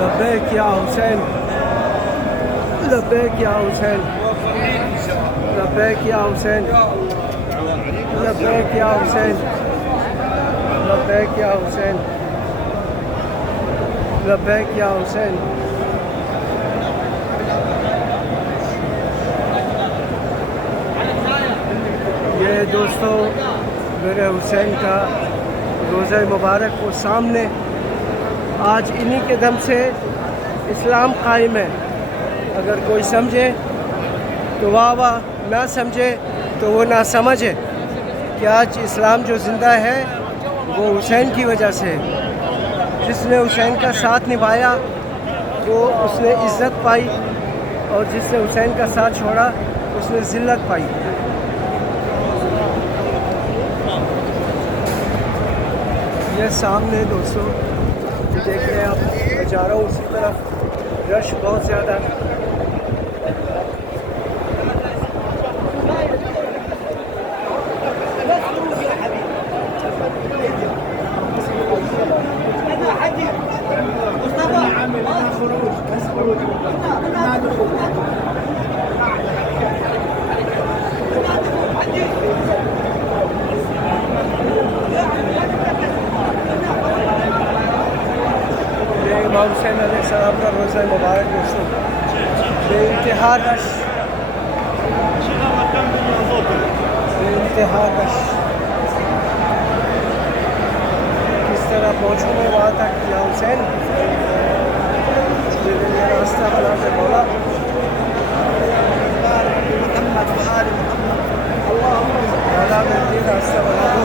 लब्बैक या हुसैन, लब्बैक या हुसैन, लब्बैक या हुसैन, लब्बैक या हुसैन, लब्बैक या हुसैन, लब्बैक या हुसैन। ये दोस्तों मेरे हुसैन का रोज़ा मुबारक को सामने, आज इन्हीं के दम से इस्लाम कायम है। अगर कोई समझे तो वाह वाह, ना समझे तो वो ना समझ है कि आज इस्लाम जो ज़िंदा है वो हुसैन की वजह से है। जिसने हुसैन का साथ निभाया वो उसने इज़्ज़त पाई, और जिसने हुसैन का साथ छोड़ा उसने ज़िल्लत पाई। ये सामने दोस्तों देख रहे हैं आप नज़ारा, उसी तरफ रश बहुत ज़्यादा है। इमाम हुसैन अलैहिस्सलाम का रोज़ा मुबारक दोस्तों, बेइंतहा रश, बेइंतहा रश। किस तरह पहुँचूँ मैं वहाँ तक? या हुसैन मेरे लिए रास्ता बना के बोला, बोला मेरे लिए रास्ता बना दो।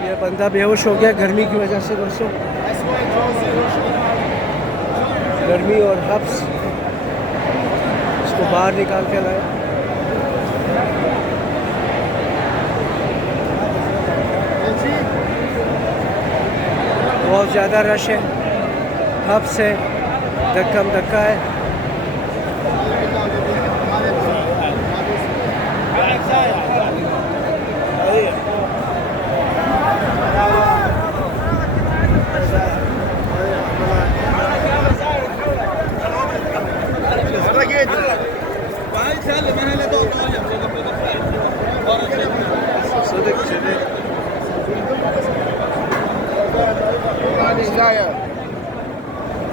ये बंदा बेहोश हो गया गर्मी की वजह से दोस्तों, गर्मी और हब्स इसको बाहर निकाल के लाए। बहुत ज़्यादा रश है, हब्स है, धक्का धक्का है।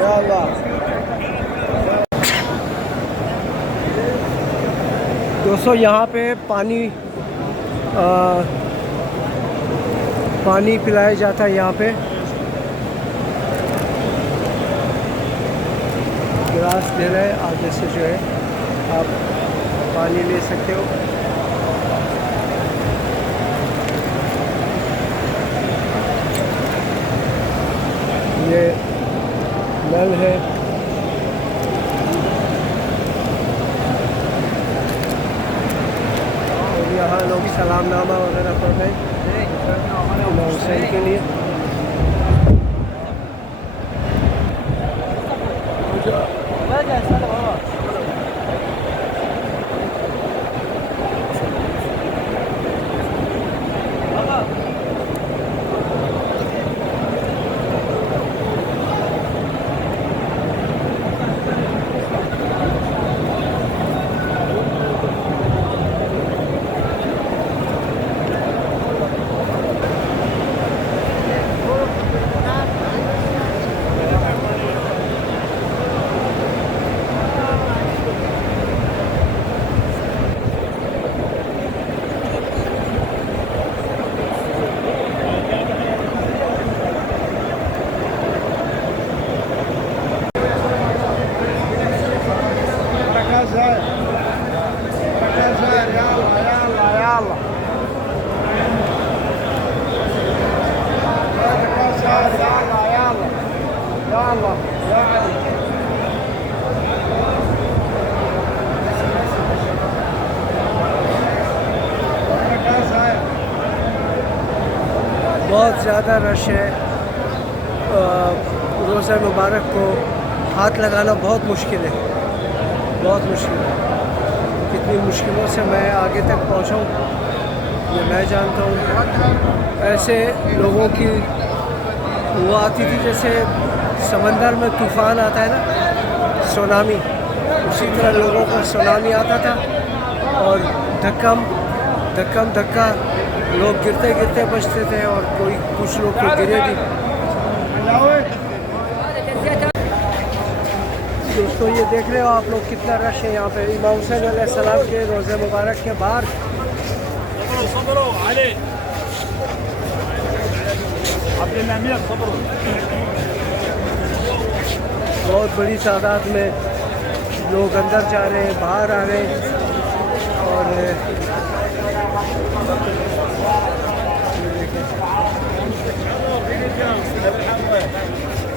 या अल्लाह। दोस्तों यहाँ पे पानी पिलाया जाता है। यहाँ पे गिलास दे रहे हैं, आगे से जो है आप पानी ले सकते हो। ये नल है। और यहाँ लोग सलामनामा वगैरह पढ़ रहे हैं इमाम हुसैन के लिए। बहुत ज़्यादा रश है। रोज़ा मुबारक को हाथ लगाना बहुत मुश्किल है, बहुत मुश्किल है। कितनी मुश्किलों से मैं आगे तक पहुँचा हूँ ये मैं जानता हूँ। ऐसे लोगों की वो आती थी जैसे समंदर में तूफ़ान आता है ना, सुनामी, उसी तरह लोगों का सुनामी आता था और धक्का लोग गिरते गिरते बचते थे और कोई कुछ लोग तो गिरे भी। दोस्तों ये देख रहे हो आप लोग कितना रश है यहाँ पे इमाम हुसैन अलैहिस्सलाम के रोज़े मुबारक के बाहर। बहुत बड़ी तादाद में लोग अंदर जा रहे हैं, बाहर आ रहे हैं और